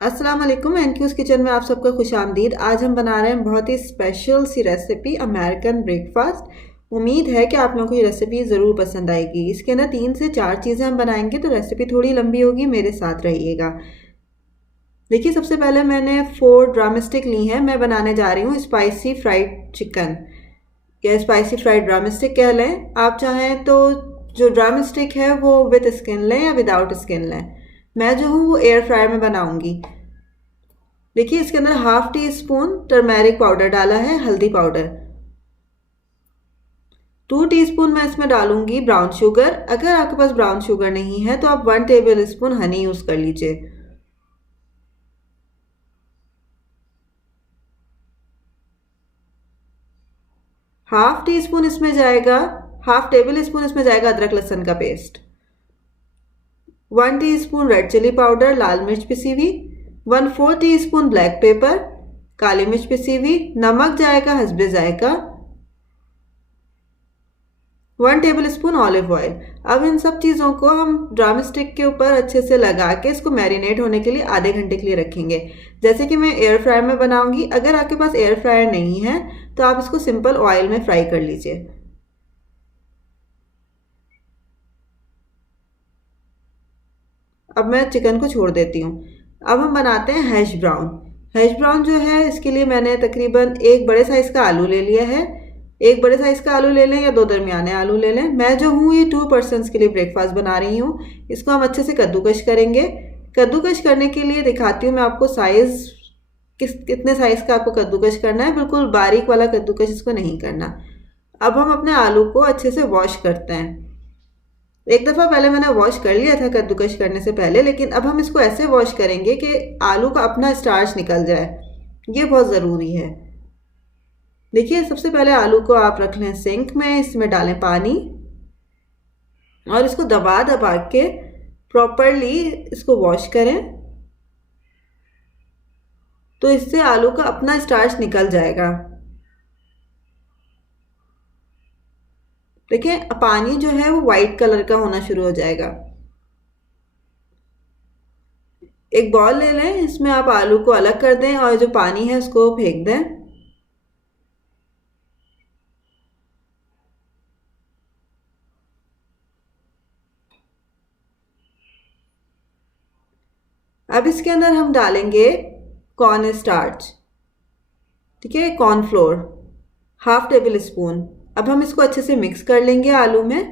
अस्सलाम वालेकुम। एनक्यूज़ किचन में आप सबका खुश आमदीद। आज हम बना रहे हैं बहुत ही स्पेशल सी रेसिपी अमेरिकन ब्रेकफास्ट। उम्मीद है कि आप लोगों को ये रेसिपी ज़रूर पसंद आएगी। इसके अंदर 3 से 4 चीज़ें हम बनाएंगे तो रेसिपी थोड़ी लंबी होगी, मेरे साथ रहिएगा। देखिए, सबसे पहले मैंने 4 ड्रामस्टिक ली हैं। मैं बनाने जा रही हूँ स्पाइसी फ्राइड चिकन या स्पाइसी फ्राइड ड्रामस्टिक कह लें। आप चाहें तो जो ड्रामस्टिक है वो विद स्किन लें या विदाउट स्किन लें। मैं जो हूँ वो एयर फ्रायर में बनाऊंगी। देखिए, इसके अंदर half tea spoon turmeric powder डाला है, हल्दी पाउडर। 2 टीस्पून मैं इसमें डालूंगी ब्राउन शुगर। अगर आपके पास ब्राउन शुगर नहीं है तो आप 1 टेबल स्पून हनी यूज कर लीजिए। हाफ टी स्पून इसमें जाएगा, हाफ टेबल स्पून इसमें जाएगा अदरक लहसुन का paste. 1 teaspoon red chilli powder, लाल मिर्च पिसी हुई। 1/4 टीस्पून ब्लैक पेपर, काली मिर्च पिसी हुई। नमक जाएगा हस्बे जायका। 1 टेबल स्पून ऑलिव ऑयल। अब इन सब चीज़ों को हम ड्रम स्टिक के ऊपर अच्छे से लगा के इसको मैरिनेट होने के लिए आधे घंटे के लिए रखेंगे। जैसे कि मैं एयर फ्रायर में बनाऊंगी। अगर आपके पास एयर फ्रायर नहीं है तो आप इसको सिंपल ऑयल में फ्राई कर लीजिए। अब मैं चिकन को छोड़ देती हूँ। अब हम बनाते हैं हैश ब्राउन। हैश ब्राउन जो है इसके लिए मैंने तकरीबन एक बड़े साइज़ का आलू ले लिया है। एक बड़े साइज़ का आलू ले लें या 2 दरमियाने आलू ले लें। मैं जो हूँ ये 2 पर्सन्स के लिए ब्रेकफास्ट बना रही हूँ। इसको हम अच्छे से कद्दूकश करेंगे। कद्दूकश करने के लिए दिखाती हूँ मैं आपको साइज़, कितने साइज़ का आपको कद्दूकश करना है। बिल्कुल बारीक वाला कद्दूकश इसको नहीं करना। अब हम अपने आलू को अच्छे से वॉश करते हैं। एक दफ़ा पहले मैंने वॉश कर लिया था कद्दूकश करने से पहले, लेकिन अब हम इसको ऐसे वॉश करेंगे कि आलू का अपना स्टार्च निकल जाए। ये बहुत ज़रूरी है। देखिए, सबसे पहले आलू को आप रख लें सिंक में, इसमें डालें पानी और इसको दबा दबा के प्रॉपरली इसको वॉश करें, तो इससे आलू का अपना स्टार्च निकल जाएगा। देखिए, पानी जो है वो वाइट कलर का होना शुरू हो जाएगा। एक बॉल ले लें, इसमें आप आलू को अलग कर दें और जो पानी है उसको फेंक दें। अब इसके अंदर हम डालेंगे कॉर्न स्टार्च, ठीक है, कॉर्नफ्लोर, हाफ टेबल स्पून। अब हम इसको अच्छे से मिक्स कर लेंगे आलू में।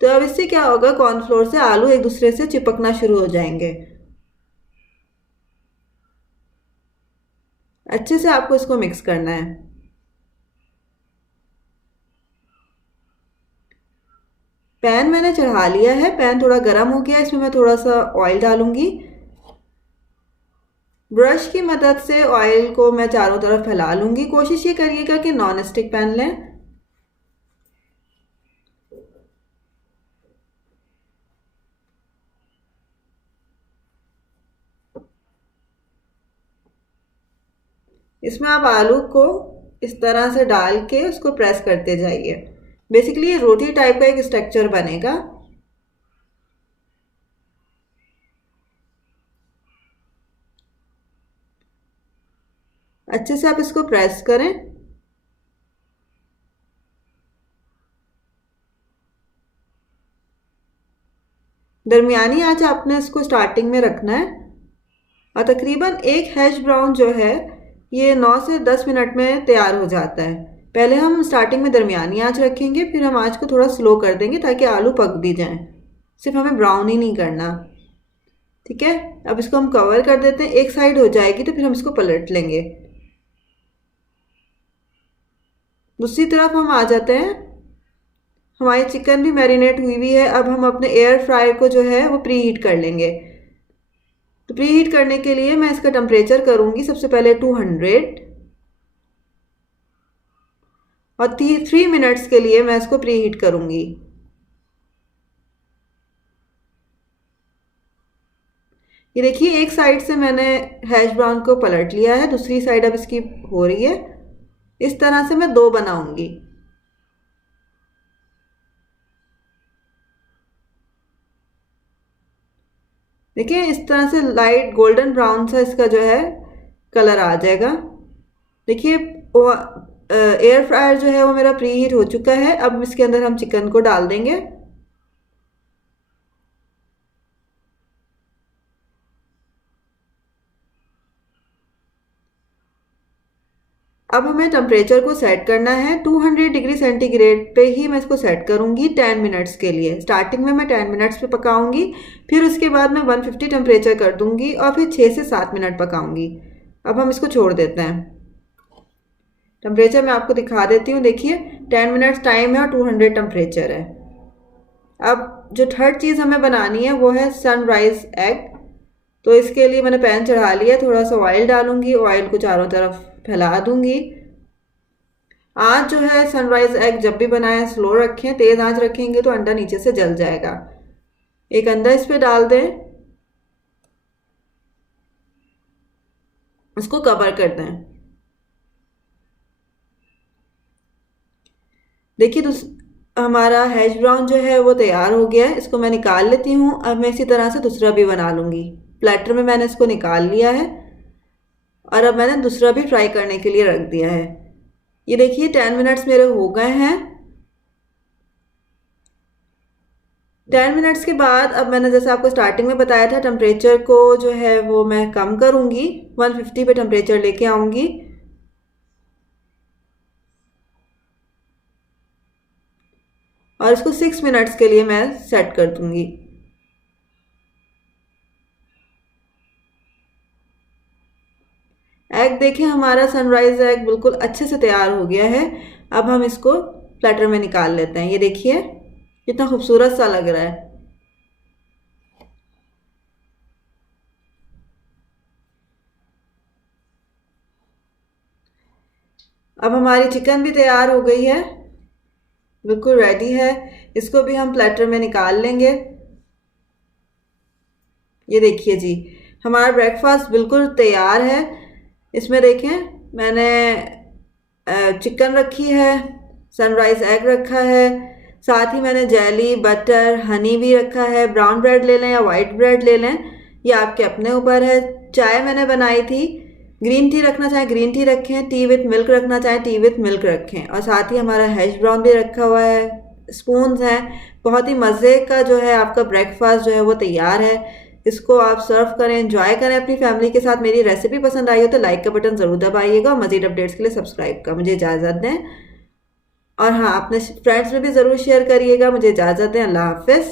तो अब इससे क्या होगा, कॉर्नफ्लोर से आलू एक दूसरे से चिपकना शुरू हो जाएंगे। अच्छे से आपको इसको मिक्स करना है। पैन मैंने चढ़ा लिया है, पैन थोड़ा गर्म हो गया। इसमें मैं थोड़ा सा ऑयल डालूंगी। ब्रश की मदद से ऑयल को मैं चारों तरफ फैला लूंगी। कोशिश ये करिएगा कि नॉन स्टिक पैन लें। इसमें आप आलू को इस तरह से डाल के उसको प्रेस करते जाइए। बेसिकली ये रोटी टाइप का एक स्ट्रक्चर बनेगा। अच्छे से आप इसको प्रेस करें। दरमियानी आंच आपने इसको स्टार्टिंग में रखना है और तकरीबन एक हैश ब्राउन जो है ये 9 से 10 मिनट में तैयार हो जाता है। पहले हम स्टार्टिंग में दरमियानी आंच रखेंगे, फिर हम आंच को थोड़ा स्लो कर देंगे ताकि आलू पक भी जाएं। सिर्फ हमें ब्राउन ही नहीं करना, ठीक है। अब इसको हम कवर कर देते हैं। एक साइड हो जाएगी तो फिर हम इसको पलट लेंगे। दूसरी तरफ हम आ जाते हैं। हमारी चिकन भी मैरिनेट हुई हुई है। अब हम अपने एयर फ्रायर को जो है वो प्री हीट कर लेंगे। तो प्री हीट करने के लिए मैं इसका टेम्परेचर करूंगी सबसे पहले 200 और 3 मिनट्स के लिए मैं इसको प्री हीट करूंगी। ये देखिए, एक साइड से मैंने हैश ब्राउन को पलट लिया है, दूसरी साइड अब इसकी हो रही है। इस तरह से मैं 2 बनाऊंगी। देखिए इस तरह से लाइट गोल्डन ब्राउन सा इसका जो है कलर आ जाएगा। देखिए वो एयर फ्रायर जो है वो मेरा प्री हीट हो चुका है। अब इसके अंदर हम चिकन को डाल देंगे। अब हमें टेम्परेचर को सेट करना है 200 डिग्री सेंटीग्रेड पे ही मैं इसको सेट करूंगी 10 मिनट्स के लिए। स्टार्टिंग में मैं 10 मिनट्स पे पकाऊंगी, फिर उसके बाद मैं 150 टेम्परेचर कर दूंगी और फिर 6 से 7 मिनट पकाऊंगी। अब हम इसको छोड़ देते हैं। टेम्परेचर मैं आपको दिखा देती हूँ। देखिए 10 मिनट्स टाइम है और 200 टेम्परेचर है। अब जो थर्ड चीज़ हमें बनानी है वो है सनराइज एग। तो इसके लिए मैंने पैन चढ़ा लिया, थोड़ा सा ऑयल डालूंगी, ऑयल को चारों तरफ फैला दूंगी। आँच जो है सनराइज एग जब भी बनाएं स्लो रखें, तेज़ आँच रखेंगे तो अंडा नीचे से जल जाएगा। एक अंडा इस पे डाल दें, इसको कवर कर दें। देखिए हमारा हैश ब्राउन जो है वो तैयार हो गया है। इसको मैं निकाल लेती हूँ। अब मैं इसी तरह से दूसरा भी बना लूँगी। प्लेटर में मैंने इसको निकाल लिया है और अब मैंने दूसरा भी फ्राई करने के लिए रख दिया है। ये देखिए 10 मिनट्स मेरे हो गए हैं। 10 मिनट्स के बाद अब मैंने जैसे आपको स्टार्टिंग में बताया था टेम्परेचर को जो है वो मैं कम करूँगी, 150 पे टेम्परेचर लेके आऊँगी। और इसको 6 मिनट्स के लिए मैं सेट कर दूँगी। एग देखिए हमारा सनराइज एग बिल्कुल अच्छे से तैयार हो गया है। अब हम इसको प्लेटर में निकाल लेते हैं। ये देखिए कितना खूबसूरत सा लग रहा है। अब हमारी चिकन भी तैयार हो गई है, बिल्कुल रेडी है। इसको भी हम प्लेटर में निकाल लेंगे। ये देखिए जी हमारा ब्रेकफास्ट बिल्कुल तैयार है। इसमें देखें मैंने चिकन रखी है, सनराइज एग रखा है, साथ ही मैंने जेली, बटर, हनी भी रखा है। ब्राउन ब्रेड ले लें या वाइट ब्रेड ले लें, ये आपके अपने ऊपर है। चाय मैंने बनाई थी, ग्रीन टी रखना चाहें ग्रीन टी रखें, टी विथ मिल्क रखना चाहें टी विथ मिल्क रखें। और साथ ही हमारा हैश ब्राउन भी रखा हुआ है, स्पून्स हैं। बहुत ही मज़े का जो है आपका ब्रेकफास्ट जो है वो तैयार है। इसको आप सर्व करें, एंजॉय करें अपनी फैमिली के साथ। मेरी रेसिपी पसंद आई हो तो लाइक का बटन ज़रूर दबाइएगा और मज़ीद अपडेट्स के लिए सब्सक्राइब का मुझे इजाज़त दें। और हाँ, अपने फ्रेंड्स में भी ज़रूर शेयर करिएगा। मुझे इजाज़त दें। अल्लाह हाफ़िज़।